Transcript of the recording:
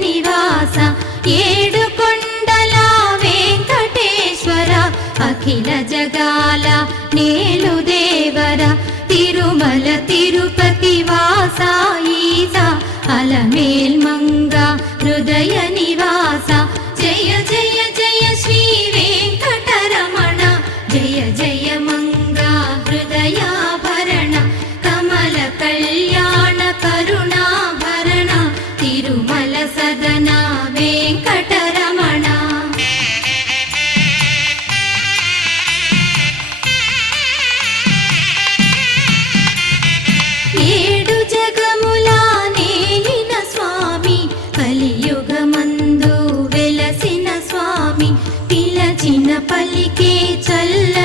నివాస ఏడుకొండల వెంకటేశ్వర అఖిల జగాల నేలు దేవర తిరుమల తిరుపతి వాస ఈస అలమేల్ మంగ హృదయ నివాస జయ జయ జయ శ్రీ వెంకటరమణ జయ జయ మంగ హృదయాభరణ కమల కళ్యాణ కరుణాభరణ తిరుమల సదన వెంకటరమణ. ఏడు జగముల నేలిన స్వామి కలియుగమందు వెలసిన స్వామి పిలచిన పలికే చల్ల